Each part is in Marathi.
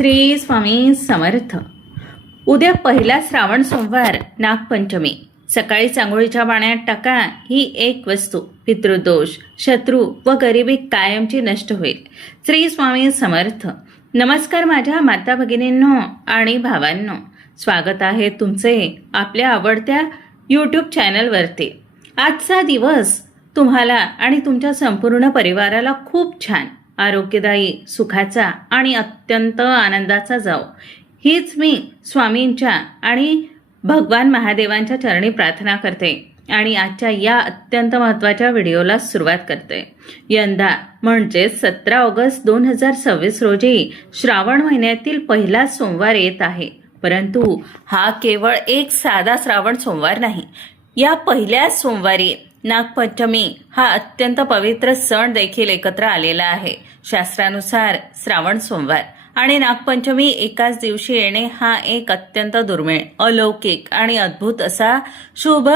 श्री स्वामी समर्थ. उद्या पहिला श्रावण सोमवार, नागपंचमी. सकाळी चांगोळीच्या पाण्यात टाका ही एक वस्तू. पितृदोष, शत्रू व गरिबी कायमची नष्ट होईल. श्री स्वामी समर्थ. नमस्कार माझ्या माता भगिनींनो आणि भावांनो, स्वागत आहे तुमचे आपल्या आवडत्या यूट्यूब चॅनलवरती. आजचा दिवस तुम्हाला आणि तुमच्या संपूर्ण परिवाराला खूप छान, आरोग्यदायी, सुखाचा आणि अत्यंत आनंदाचा जाओ, हीच मी स्वामींच्या आणि भगवान महादेवांच्या चरणी प्रार्थना करते आणि आजच्या या अत्यंत महत्त्वाच्या व्हिडिओला सुरुवात करते. यंदा म्हणजे 17 ऑगस्ट 2026 रोजी श्रावण महिन्यातील पहिला सोमवार येत आहे. परंतु हा केवळ एक साधा श्रावण सोमवार नाही. या पहिल्या सोमवारी नागपंचमी हा अत्यंत पवित्र सण देखील एकत्र आलेला आहे. शास्त्रानुसार श्रावण सोमवार आणि नागपंचमी एकाच दिवशी येणे हा एक अत्यंत दुर्मिळ, अलौकिक आणि अद्भुत असा शुभ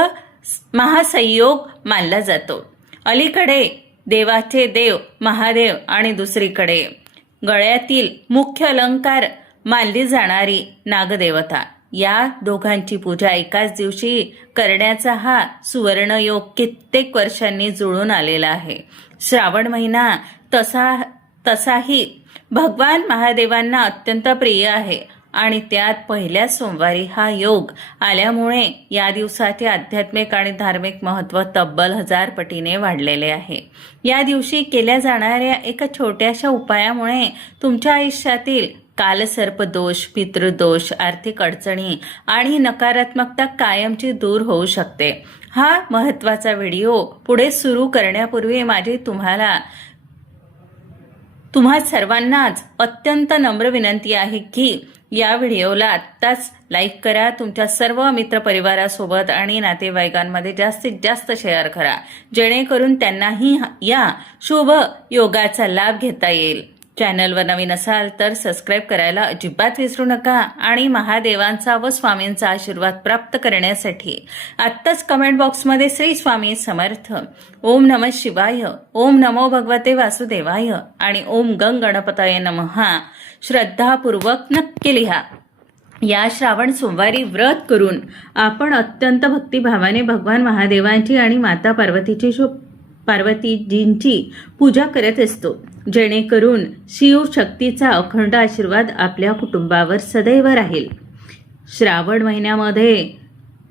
महासंयोग मानला जातो. अलीकडे देवाचे देव महादेव आणि दुसरीकडे गळ्यातील मुख्य अलंकार मानली जाणारी नागदेवता, या दोघांची पूजा एकाच दिवशी करण्याचा हा सुवर्णयोग कित्येक वर्षांनी जुळून आलेला आहे. श्रावण महिना तसाही भगवान महादेवांना अत्यंत प्रिय आहे आणि त्यात पहिल्या सोमवारी हा योग आल्यामुळे या दिवसाचे आध्यात्मिक आणि धार्मिक महत्त्व तब्बल 1000 पटीने वाढलेले आहे. या दिवशी केल्या जाणाऱ्या एका छोट्याशा उपायामुळे तुमच्या आयुष्यातील कालसर्पदोष, पितृदोष, आर्थिक अडचणी आणि नकारात्मकता कायमची दूर होऊ शकते. हा महत्त्वाचा व्हिडिओ पुढे सुरू करण्यापूर्वी माझी तुम्हा सर्वांनाच अत्यंत नम्र विनंती आहे की या व्हिडिओला आत्ताच लाईक करा, तुमच्या सर्व मित्रपरिवारासोबत आणि नातेवाईकांमध्ये जास्तीत जास्त शेअर करा, जेणेकरून त्यांनाही या शुभ योगाचा लाभ घेता येईल. चॅनलवर नवीन असाल तर सबस्क्राईब करायला अजिबात विसरू नका आणि महादेवांचा व स्वामींचा आशीर्वाद प्राप्त करण्यासाठी आत्ताच कमेंट बॉक्समध्ये श्री स्वामी समर्थ, ओम नमः शिवाय, ओम नमो भगवते वासुदेवाय आणि ओम गंग गणपतये नमः श्रद्धापूर्वक नक्की लिहा. या श्रावण सोमवारी व्रत करून आपण अत्यंत भक्तिभावाने भगवान महादेवांची आणि माता पार्वतीजींची पूजा करत असतो, जेणेकरून शिवशक्तीचा अखंड आशीर्वाद आपल्या कुटुंबावर सदैव राहील. श्रावण महिन्यामध्ये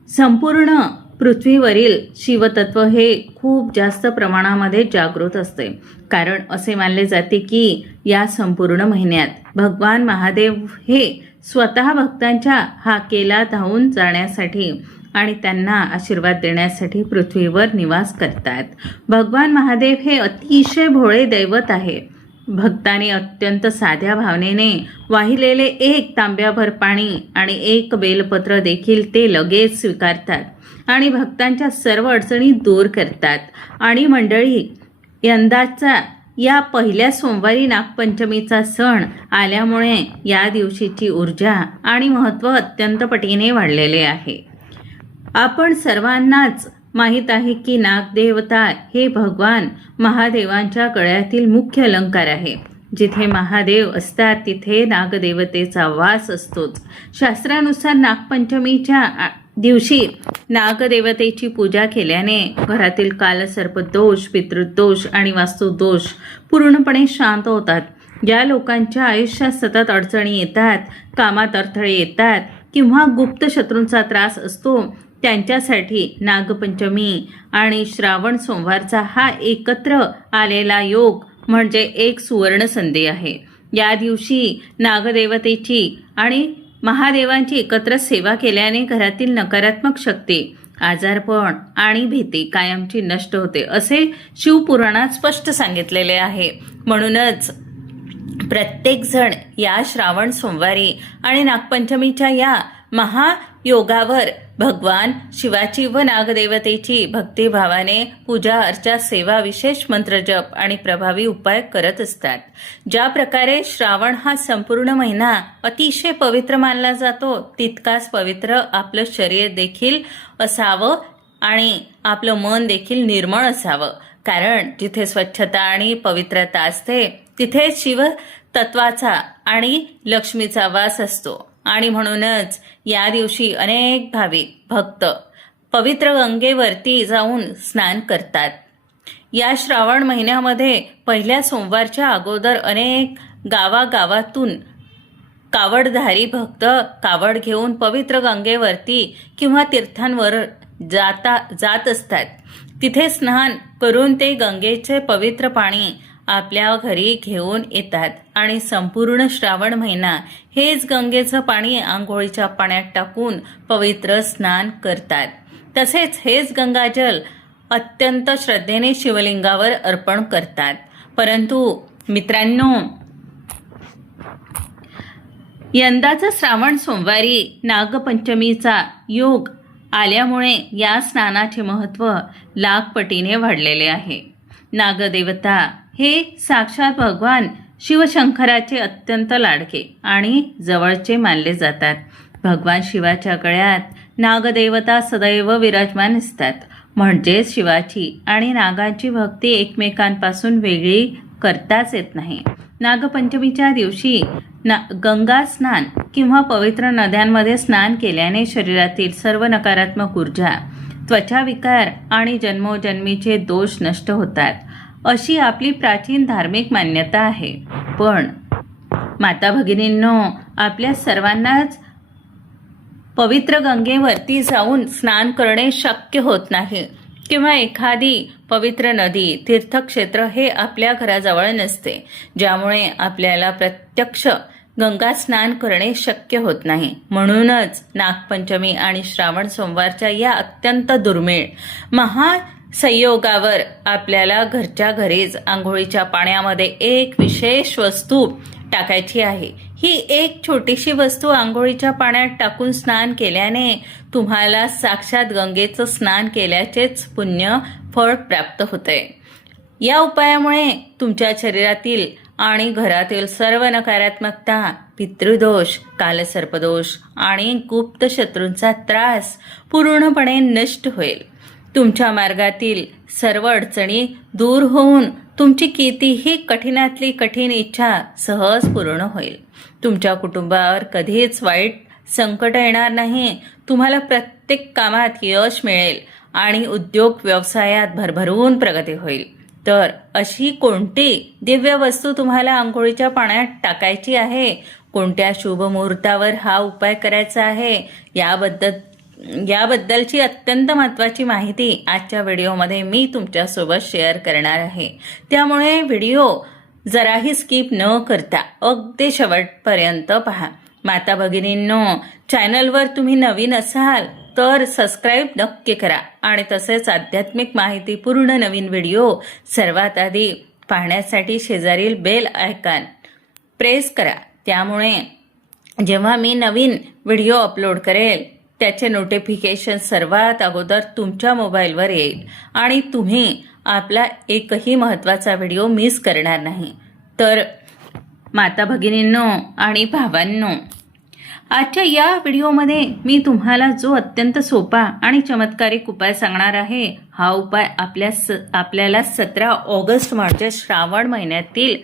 संपूर्ण पृथ्वीवरील शिवतत्व हे खूप जास्त प्रमाणामध्ये जागृत असते. कारण असे मानले जाते की या संपूर्ण महिन्यात भगवान महादेव हे स्वतः भक्तांच्या हाकेला धावून जाण्यासाठी आणि त्यांना आशीर्वाद देण्यासाठी पृथ्वीवर निवास करतात. भगवान महादेव हे अतिशय भोळे दैवत आहे. भक्ताने अत्यंत साध्या भावनेने वाहिलेले एक तांब्याभर पाणी आणि एक बेलपत्र देखील ते लगेच स्वीकारतात आणि भक्तांच्या सर्व अडचणी दूर करतात. आणि मंडळी, यंदाचा या पहिल्या सोमवारी नागपंचमीचा सण आल्यामुळे या दिवशीची ऊर्जा आणि महत्त्व अत्यंत पटीने वाढलेले आहे. आपण सर्वांनाच माहीत आहे की नागदेवता हे भगवान महादेवांच्या गळ्यातील मुख्य अलंकार आहे. जिथे महादेव असतात तिथे नागदेवतेचा वास असतोच. शास्त्रानुसार नागपंचमीच्या दिवशी नागदेवतेची पूजा केल्याने घरातील कालसर्पदोष, पितृदोष आणि वास्तुदोष पूर्णपणे शांत होतात. ज्या लोकांच्या आयुष्यात सतत अडचणी येतात, कामात अडथळे येतात किंवा गुप्त शत्रूंचा त्रास असतो, त्यांच्यासाठी नागपंचमी आणि श्रावण सोमवारचा हा एकत्र आलेला योग म्हणजे एक सुवर्ण संधी आहे. या दिवशी नागदेवतेची आणि महादेवांची एकत्र सेवा केल्याने घरातील नकारात्मक शक्ती, आजारपण आणि भीती कायमची नष्ट होते, असे शिवपुराणात स्पष्ट सांगितलेले आहे. म्हणूनच प्रत्येक जण या श्रावण सोमवारी आणि नागपंचमीच्या या महायोगावर भगवान शिवाची व नागदेवतेची भक्तिभावाने पूजा अर्चा, सेवा, विशेष मंत्रजप आणि प्रभावी उपाय करत असतात. ज्या प्रकारे श्रावण हा संपूर्ण महिना अतिशय पवित्र मानला जातो, तितकाच पवित्र आपलं शरीर देखील असावं आणि आपलं मन देखील निर्मळ असावं. कारण जिथे स्वच्छता आणि पवित्रता असते तिथे शिव तत्वाचा आणि लक्ष्मीचा वास असतो आणि म्हणूनच या दिवशी अनेक भाविक भक्त पवित्र गंगेवरती जाऊन स्नान करतात. या श्रावण महिन्यामध्ये पहिल्या सोमवारच्या अगोदर अनेक गावागावातून कावडधारी भक्त कावड घेऊन पवित्र गंगेवरती किंवा तीर्थांवर जात असतात. तिथे स्नान करून ते गंगेचे पवित्र पाणी आपल्या घरी घेऊन येतात आणि संपूर्ण श्रावण महिना हेच गंगेचं पाणी आंघोळीच्या पाण्यात टाकून पवित्र स्नान करतात. तसेच हेच गंगाजल अत्यंत श्रद्धेने शिवलिंगावर अर्पण करतात. परंतु मित्रांनो, यंदाचा श्रावण सोमवारी नागपंचमीचा योग आल्यामुळे या स्नानाचे महत्त्व लाखपटीने वाढलेले आहे. नागदेवता हे साक्षात भगवान शिवशंकराचे अत्यंत लाडके आणि जवळचे मानले जातात. भगवान शिवाच्या गळ्यात नागदेवता सदैव विराजमान असतात. म्हणजेच शिवाची आणि नागांची भक्ती एकमेकांपासून वेगळी करताच येत नाही. नागपंचमीच्या दिवशी गंगा स्नान किंवा पवित्र नद्यांमध्ये स्नान केल्याने शरीरातील सर्व नकारात्मक ऊर्जा, त्वचा विकार आणि जन्मोजन्मीचे दोष नष्ट होतात, अशी आपली प्राचीन धार्मिक मान्यता आहे. पण माता भगिनींनो, आपल्या सर्वांनाच पवित्र गंगेवरती जाऊन स्नान करणे शक्य होत नाही किंवा एखादी पवित्र नदी, तीर्थक्षेत्र हे आपल्या घराजवळ नसते, ज्यामुळे आपल्याला प्रत्यक्ष गंगा स्नान करणे शक्य होत नाही. म्हणूनच नागपंचमी आणि श्रावण सोमवारच्या या अत्यंत दुर्मिळ महासंयोगावर आपल्याला घरच्या घरीच आंघोळीच्या पाण्यामध्ये एक विशेष वस्तू टाकायची आहे. ही एक छोटीशी वस्तू आंघोळीच्या पाण्यात टाकून स्नान केल्याने तुम्हाला साक्षात गंगेचं स्नान केल्याचेच पुण्य फळ प्राप्त होते. या उपायामुळे तुमच्या शरीरातील आणि घरातील सर्व नकारात्मकता, पितृदोष, कालसर्पदोष आणि गुप्त शत्रूंचा त्रास पूर्णपणे नष्ट होईल. तुमच्या मार्गातील सर्व अडचणी दूर होऊन तुमची कितीही कठीणातली कठीण इच्छा सहज पूर्ण होईल. तुमच्या कुटुंबावर कधीच वाईट संकट येणार नाही. तुम्हाला प्रत्येक कामात यश मिळेल आणि उद्योग व्यवसायात भरभरून प्रगती होईल. तर अशी कोणती दिव्य वस्तू तुम्हाला आंघोळीच्या पाण्यात टाकायची आहे, कोणत्या शुभ मुहूर्तावर हा उपाय करायचा आहे, याबद्दलची अत्यंत महत्त्वाची माहिती आजच्या व्हिडिओमध्ये मी तुमच्यासोबत शेअर करणार आहे. त्यामुळे व्हिडिओ जराही स्किप न करता अगदी शेवटपर्यंत पहा. माता भगिनींनो, चॅनलवर तुम्ही नवीन असाल तर सबस्क्राईब नक्की करा आणि तसेच आध्यात्मिक माहिती पूर्ण नवीन व्हिडिओ सर्वात आधी पाहण्यासाठी शेजारील बेल आयकॉन प्रेस करा. त्यामुळे जेव्हा मी नवीन व्हिडिओ अपलोड करेल त्याचे नोटिफिकेशन सर्वात अगोदर तुमच्या मोबाईलवर येईल आणि तुम्ही आपला एकही महत्त्वाचा व्हिडिओ मिस करणार नाही. तर माता भगिनींनो आणि भावांनो, आजच्या या व्हिडिओमध्ये मी तुम्हाला जो अत्यंत सोपा आणि चमत्कारिक उपाय सांगणार आहे, हा उपाय आपल्याला 17 ऑगस्ट म्हणजे श्रावण महिन्यातील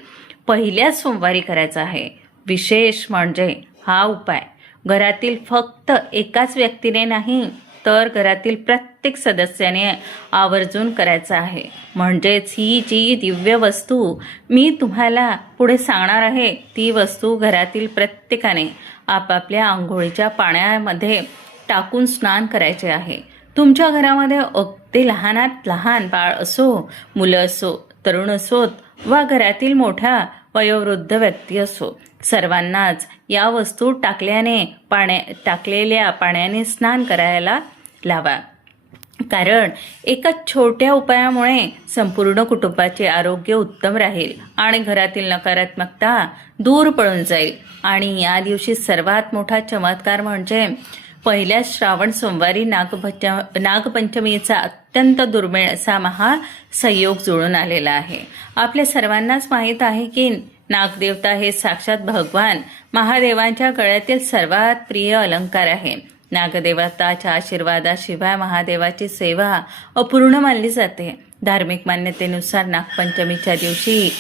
पहिल्या सोमवारी करायचा आहे. विशेष म्हणजे हा उपाय घरातील फक्त एकाच व्यक्तीने नाही तर घरातील प्रत्येक सदस्याने आवर्जून करायचा आहे. म्हणजेच ही जी दिव्य वस्तू मी तुम्हाला पुढे सांगणार आहे, ती वस्तू घरातील प्रत्येकाने आपापल्या आंघोळीच्या पाण्यामध्ये टाकून स्नान करायचे आहे. तुमच्या घरामध्ये अगदी लहानात लहान बाळ असो, मुलं असो, तरुण असोत वा घरातील मोठा वयोवृद्ध व्यक्ती असो, सर्वांनाच या वस्तू टाकलेल्या पाण्याने स्नान करायला लावा. कारण एका छोट्या उपायामुळे संपूर्ण कुटुंबाचे आरोग्य उत्तम राहील आणि घरातील नकारात्मकता दूर पळून जाईल. आणि या दिवशी सर्वात मोठा चमत्कार म्हणजे पहिल्या श्रावण सोमवारी नागपंचमीचा अत्यंत दुर्मिळ असा महासंयोग जुळून आलेला आहे. आपल्या सर्वांनाच माहीत आहे की नागदेवता हे साक्षात भगवान महादेवांच्या गळ्यातील सर्वात प्रिय अलंकार आहे. नागदेवताच्या आशीर्वादाशिवाय महादेवाची सेवा अपूर्ण मानली जाते. धार्मिक मान्यतेनुसार नागपंचमीच्या दिवशी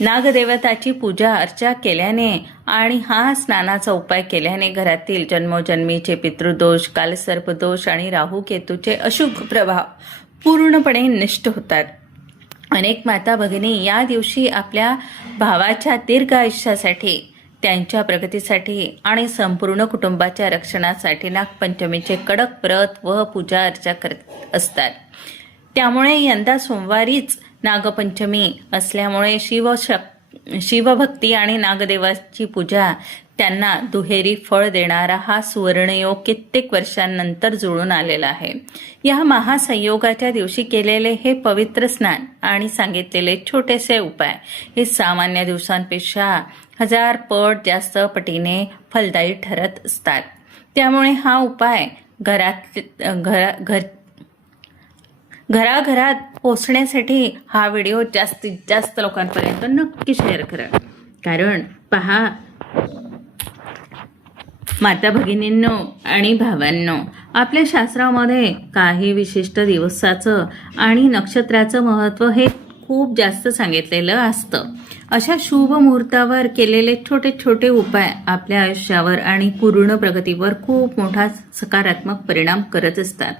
नागदेवताची पूजा अर्चा केल्याने आणि हा स्नानाचा उपाय केल्याने घरातील जन्मोजन्मीचे पितृदोष, कालसर्पदोष आणि राहू केतूचे अशुभ प्रभाव पूर्णपणे नष्ट होतात. अनेक माता भगिनी या दिवशी आपल्या भावाच्या दीर्घ आयुष्यासाठी, त्यांच्या प्रगतीसाठी आणि संपूर्ण कुटुंबाच्या रक्षणासाठी नागपंचमीचे कडक व्रत व पूजा अर्चा करत असतात. त्यामुळे यंदा सोमवारीच नागपंचमी असल्यामुळे शिवभक्ती आणि नागदेवाची पूजा त्यांना दुहेरी फळ देणारा हा सुवर्णयोग कित्येक वर्षांनंतर जुळून आलेला आहे. या महासंयोगाच्या दिवशी केलेले हे पवित्र स्नान आणि सांगितलेले छोटेसे उपाय हे सामान्य दिवसांपेक्षा 1000 पट जास्त पटीने फलदायी ठरत असतात. त्यामुळे हा उपाय घराघरात पोचण्यासाठी हा व्हिडिओ जास्तीत जास्त लोकांपर्यंत नक्की शेअर करा. कारण पहा माता भगिनींनो आणि भावांनो, आपल्या शास्त्रामध्ये काही विशिष्ट दिवसाचं आणि नक्षत्राचं महत्त्व हे खूप जास्त सांगितलेलं असतं. अशा शुभ मुहूर्तावर केलेले छोटे छोटे उपाय आपल्या आयुष्यावर आणि पूर्ण प्रगतीवर खूप मोठा सकारात्मक परिणाम करत असतात.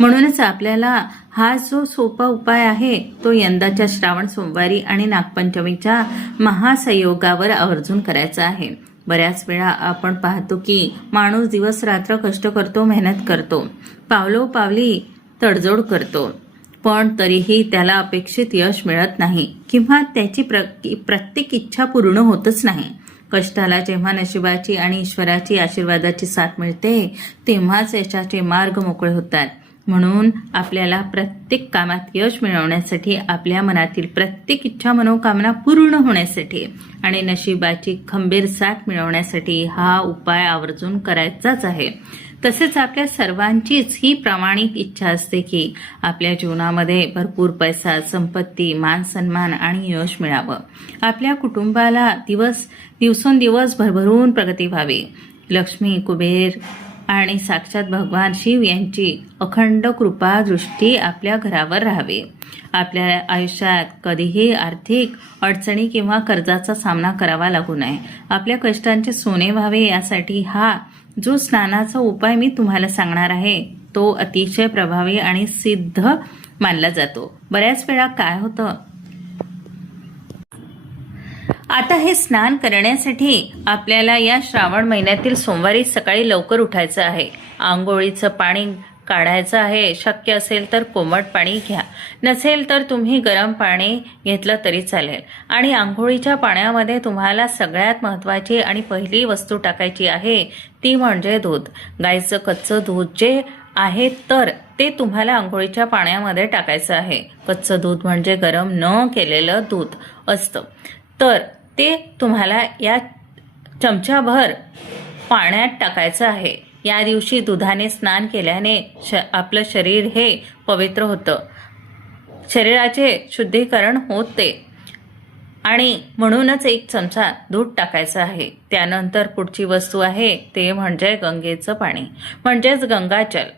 म्हणूनच आपल्याला हा जो सोपा उपाय आहे तो यंदाच्या श्रावण सोमवारी आणि नागपंचमीच्या महासंयोगावर आवर्जून करायचा आहे. बऱ्याच वेळा आपण पाहतो की माणूस दिवस रात्र कष्ट करतो, मेहनत करतो, पावलोपावली तडजोड करतो, पण तरीही त्याला अपेक्षित यश मिळत नाही किंवा त्याची प्रत्येक इच्छा पूर्ण होतच नाही. कष्टाला जेव्हा नशिबाची आणि ईश्वराची आशीर्वादाची साथ मिळते तेव्हाच यशाचे मार्ग मोकळे होतात. म्हणून आपल्याला प्रत्येक कामात यश मिळवण्यासाठी, आपल्या मनातील प्रत्येक इच्छा मनोकामना पूर्ण होण्यासाठी आणि नशिबाची खंबीर साथ मिळवण्यासाठी हा उपाय आवर्जून करायचाच आहे. तसेच आपल्या सर्वांचीच ही प्रामाणिक इच्छा असते की आपल्या जीवनामध्ये भरपूर पैसा, संपत्ती, मान सन्मान आणि यश मिळावं. आपल्या कुटुंबाला दिवसेंदिवस भरभरून प्रगती व्हावी. लक्ष्मी, कुबेर आणि साक्षात भगवान शिव यांची अखंड कृपा दृष्टी आपल्या घरावर राहावी. आपल्या आयुष्यात कधीही आर्थिक अडचणी किंवा कर्जाचा सामना करावा लागू नये. आपल्या कष्टांचे सोने व्हावे यासाठी हा जो स्नानाचा उपाय मी तुम्हाला सांगणार आहे तो अतिशय प्रभावी आणि सिद्ध मानला जातो. बऱ्याच वेळा काय होतं, आता हे स्नान करण्यासाठी आपल्याला या श्रावण महिन्यातील सोमवारी सकाळी लवकर उठायचं आहे. आंघोळीचं पाणी काढायचं आहे. शक्य असेल तर कोमट पाणी घ्या, नसेल तर तुम्ही गरम पाणी घेतलं तरी चालेल. आणि आंघोळीच्या पाण्यामध्ये तुम्हाला सगळ्यात महत्त्वाची आणि पहिली वस्तू टाकायची आहे ती म्हणजे दूध. गाईचं कच्चं दूध जे आहे तर ते तुम्हाला आंघोळीच्या पाण्यामध्ये टाकायचं आहे. कच्चं दूध म्हणजे गरम न केलेलं दूध असतं, तर ते तुम्हाला या चमचाभर पाण्यात टाकायचं आहे. या दिवशी दुधाने स्नान केल्याने आपलं शरीर हे पवित्र होतं, शरीराचे शुद्धीकरण होते आणि म्हणूनच 1 चमचा दूध टाकायचं आहे. त्यानंतर पुढची वस्तू आहे ते म्हणजे गंगेचं पाणी म्हणजेच गंगाजल.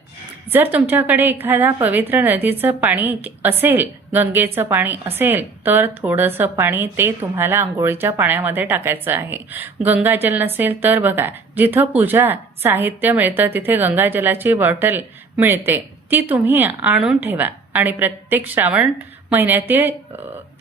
जर तुमच्याकडे एखादा पवित्र नदीचं पाणी असेल, गंगेचं पाणी असेल तर थोडंसं पाणी ते तुम्हाला आंघोळीच्या पाण्यामध्ये टाकायचं आहे. गंगाजल नसेल तर बघा, जिथं पूजा साहित्य मिळतं तिथे गंगाजलाची बॉटल मिळते, ती तुम्ही आणून ठेवा आणि प्रत्येक श्रावण महिन्यातील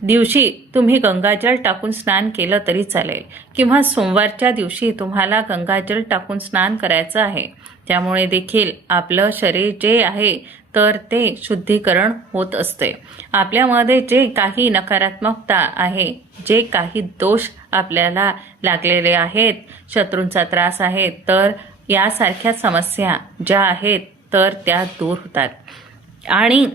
दिवशी तुम्ही गंगाजल टाकून स्नान केलं तरी चालेल किंवा सोमवारच्या दिवशी तुम्हाला गंगाजल टाकून स्नान करायचं आहे. त्यामुळे देखील आपलं शरीर जे आहे तर ते शुद्धीकरण होत असते. आपल्यामध्ये जे काही नकारात्मकता आहे, जे काही दोष आपल्याला लागलेले आहेत, शत्रूंचा त्रास आहे, तर यासारख्या समस्या ज्या आहेत तर त्या दूर होतात. आणि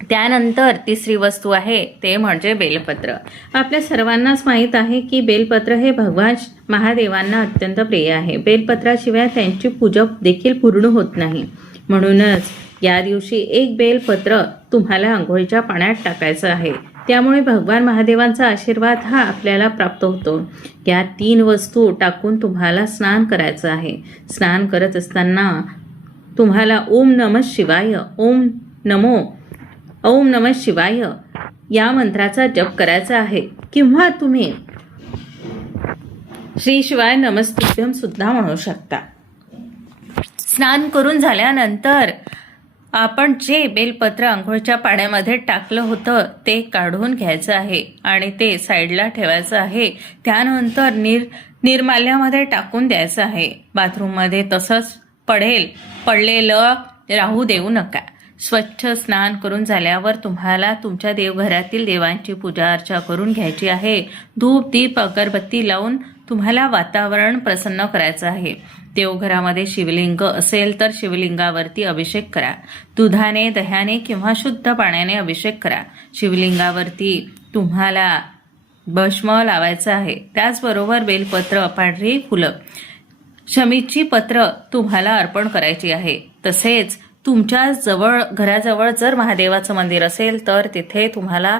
त्यानंतर तिसरी वस्तू आहे ते म्हणजे बेलपत्र. आपल्या सर्वांनाच माहीत आहे की बेलपत्र हे भगवान महादेवांना अत्यंत प्रिय आहे. बेलपत्राशिवाय त्यांची पूजा देखील पूर्ण होत नाही. म्हणूनच या दिवशी 1 बेलपत्र तुम्हाला आंघोळीच्या पाण्यात टाकायचं आहे. त्यामुळे भगवान महादेवांचा आशीर्वाद हा आपल्याला प्राप्त होतो. या 3 वस्तू टाकून तुम्हाला स्नान करायचं आहे. स्नान करत असताना तुम्हाला ओम नमः शिवाय या मंत्राचा जप करायचा आहे किंवा तुम्ही श्री शिवाय नमस्तुभ्यम सुद्धा म्हणू शकता. स्नान करून झाल्यानंतर आपण जे बेलपत्र आंघोळच्या पाण्यामध्ये टाकलं होतं ते काढून घ्यायचं आहे आणि ते साईडला ठेवायचं आहे. त्यानंतर निर्माल्यामध्ये टाकून द्यायचं आहे. बाथरूममध्ये तसंच पडलेलं राहू देऊ नका. स्वच्छ स्नान करून झाल्यावर तुम्हाला तुमच्या देवघरातील देवांची पूजा अर्चा करून घ्यायची आहे. धूप दीप अगरबत्ती लावून तुम्हाला वातावरण प्रसन्न करायचं आहे. देवघरामध्ये शिवलिंग असेल तर शिवलिंगावरती अभिषेक करा. दुधाने, दह्याने किंवा शुद्ध पाण्याने अभिषेक करा. शिवलिंगावरती तुम्हाला भस्म लावायचं आहे. त्याचबरोबर बेलपत्र, पांढरी फुलं, शमीची पत्र तुम्हाला अर्पण करायची आहे. तसेच तुमच्या घराजवळ जर महादेवाचं मंदिर असेल तर तिथे तुम्हाला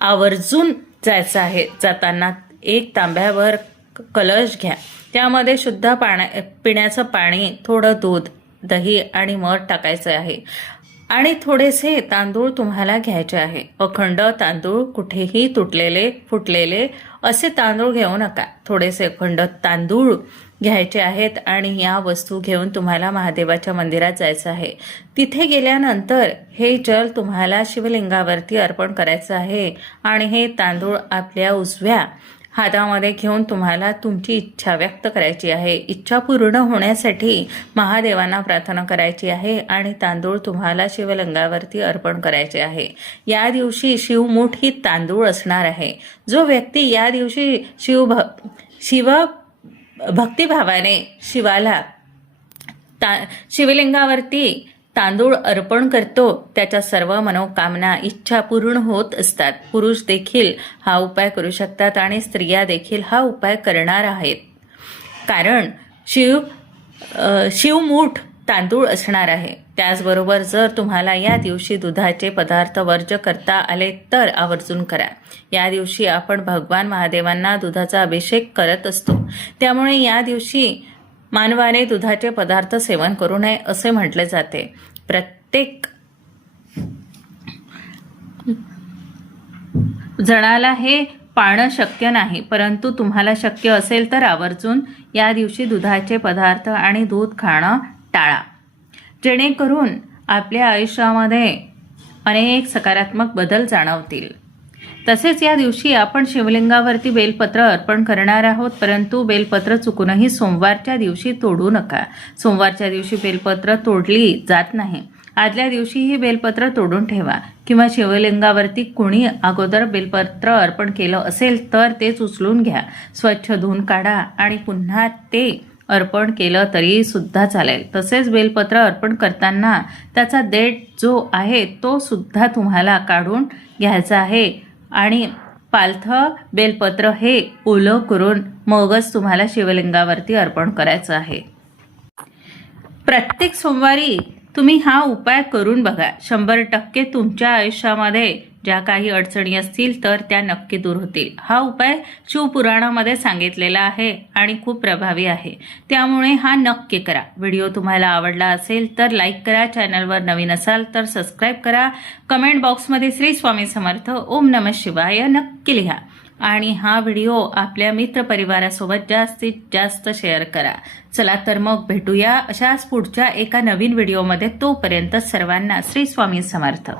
आवर्जून जायचं आहे. जाताना एक तांब्यावर कलश घ्या. त्यामध्ये शुद्ध पिण्याचं पाणी, थोडं दूध, दही आणि मध टाकायचं आहे आणि थोडेसे तांदूळ तुम्हाला घ्यायचे आहे. अखंड तांदूळ, कुठेही तुटलेले फुटलेले असे तांदूळ घेऊ नका. थोडेसे अखंड तांदूळ घ्यायचे आहेत आणि या वस्तू घेऊन तुम्हाला महादेवाच्या मंदिरात जायचं आहे. तिथे गेल्यानंतर हे जल तुम्हाला शिवलिंगावरती अर्पण करायचं आहे आणि हे तांदूळ आपल्या उजव्या हातामध्ये घेऊन तुम्हाला तुमची इच्छा व्यक्त करायची आहे. इच्छा पूर्ण होण्यासाठी महादेवांना प्रार्थना करायची आहे आणि तांदूळ तुम्हाला शिवलिंगावरती अर्पण करायचे आहे. या दिवशी शिवमूठ ही तांदूळ असणार आहे. जो व्यक्ती या दिवशी भक्तिभावाने शिवलिंगावरती तांदूळ अर्पण करतो त्याच्या सर्व मनोकामना, इच्छा पूर्ण होत असतात. पुरुष देखील हा उपाय करू शकतात आणि स्त्रिया देखील हा उपाय करणार आहेत. कारण शिवमूठ तांदूळ असणार आहे. त्याचबरोबर जर तुम्हाला या दिवशी दुधाचे पदार्थ वर्ज करता आले तर आवर्जून करा. या दिवशी आपण भगवान महादेवांना दुधाचा अभिषेक करत असतो. त्यामुळे या दिवशी मानवाने दुधाचे पदार्थ सेवन करू नये असे म्हटले जाते. प्रत्येक जणाला हे पाळणं शक्य नाही, परंतु तुम्हाला शक्य असेल तर आवर्जून या दिवशी दुधाचे पदार्थ आणि दूध खाणं टाळा, जेणेकरून आपल्या आयुष्यामध्ये अनेक सकारात्मक बदल जाणवतील. तसेच या दिवशी आपण शिवलिंगावरती बेलपत्र अर्पण करणार आहोत, परंतु बेलपत्र चुकूनही सोमवारच्या दिवशी तोडू नका. सोमवारच्या दिवशी बेलपत्र तोडली जात नाही. आदल्या दिवशी ही बेलपत्र तोडून ठेवा किंवा शिवलिंगावरती कोणी अगोदर बेलपत्र अर्पण केलं असेल तर तेच उचलून घ्या. स्वच्छ धुवून काढा आणि पुन्हा ते अर्पण केलं तरी सुद्धा चालेल. तसेच बेलपत्र अर्पण करताना त्याचा देठ जो आहे तो सुद्धा तुम्हाला काढून घ्यायचा आहे आणि पालथं बेलपत्र हे ओलं करून मगच तुम्हाला शिवलिंगावरती अर्पण करायचं आहे. प्रत्येक सोमवारी तुम्ही हा उपाय करून बघा. 100% तुमच्या आयुष्यामध्ये ज्या काही अडचणी असतील तर त्या नक्की दूर होतील. हा उपाय शिवपुराणामध्ये सांगितलेला आहे आणि खूप प्रभावी आहे. त्यामुळे हा नक्की करा. व्हिडिओ तुम्हाला आवडला असेल तर लाईक करा. चॅनलवर नवीन असाल तर सबस्क्राईब करा. कमेंट बॉक्समध्ये श्री स्वामी समर्थ, ओम नमः शिवाय नक्की लिहा आणि हा व्हिडिओ आपल्या मित्रपरिवारासोबत जास्तीत जास्त शेअर करा. चला तर मग भेटूया अशाच पुढच्या एका नवीन व्हिडिओमध्ये. तोपर्यंत सर्वांना श्री स्वामी समर्थ.